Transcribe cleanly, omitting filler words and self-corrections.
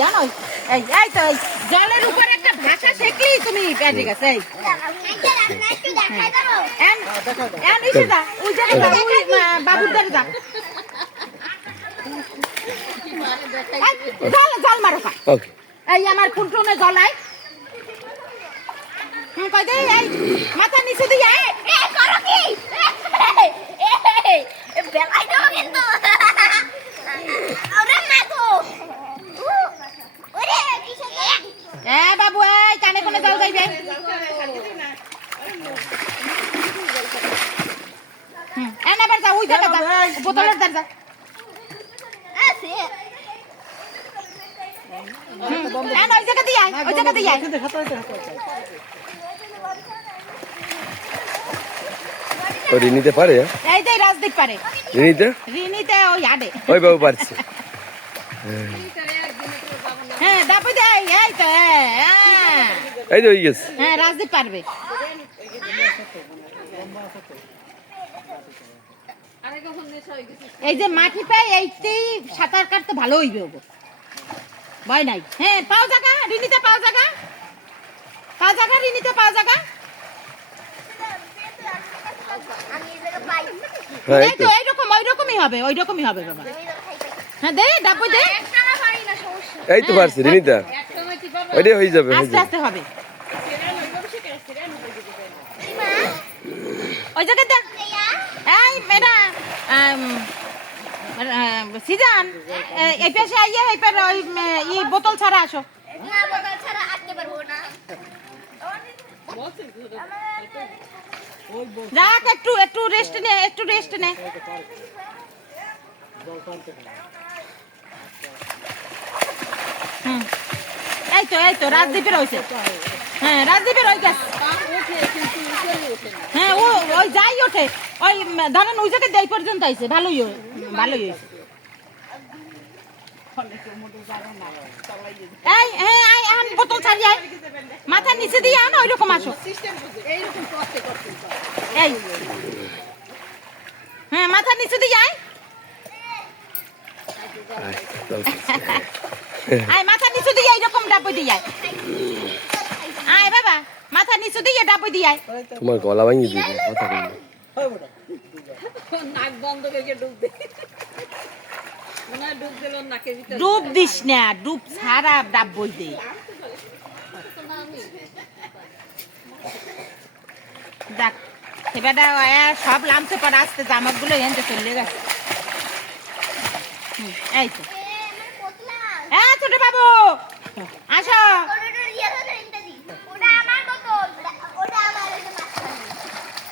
জানো এই এই তো জলের উপর একটা ভাষা শিখলি তুমি পেটে গেছে এই বাবুর দ্বারে যা জল মারো এই আমার ফুলটনে জলায় মাথা নিচে দিয়ে বাবু এই কানে কোনে জল যাইবে এবার যা ওই জায়গা যা বোতলের দ্বার যা ওই জায়গা দিয়ে ওই জায়গা দিয়ে রিনিতে পারে এই যে রাজদীপ পারে রিনিতে ওই আডে ওই বাবু পারছে হ্যাঁ দাবি দে এই তো এই তো হয়ে গেছে হ্যাঁ রাজদীপ পারবে এই যে মাটি পাই এইতেই সাঁতার কাটতে ভালো হইবে ওগো ভয় নাই হ্যাঁ পাও জায়গা রিনিতে পাও জায়গা রিনিতে পাও জায়গা এই তো ওইরকমই হবে বাবা হ্যাঁ দে ডাবো দে এই তো পারছি রিনিতা ওইটাই হয়ে যাবে আস্তে আস্তে হবে ওই জায়গা দেখ এই মেয়েরা সিজান এই পাশে আইয়া এই পারে ওই বোতল ছাড়া আসো যাক একটু রেস্ট নে এই তো রাজদীপের হয়েছে হ্যাঁ রাজদীপের হয়ে গেছে হ্যাঁ ওই যাই ওঠে ওই ধরেন ওই জায়গায় দেয় পর্যন্ত আইছে ভালোই হয়েছে এই হ্যাঁ বোতল ছাড়িয়ে মাথা নিচে দিয়ে আনো ওইরকম আসো এই হ্যাঁ মাথা নিচে দিয়ে আয় মাথা নিচু দিয়ে এইরকম ডাবই দিয়ে আয় বাবা মাথা নিচু দিয়ে ডাবই দিয়ে তোমার গলা ভাঙি দিবে কথা বল নাক বন্ধ করে ডুব দে মনে ডুব দিল নাকের ভিতর ডুব দিস না ডুব ছাড়া ডাবই দে দেখ এবারে সব লামছে পর আসতে জামাগুলো এনতে চলে গেছে এই তো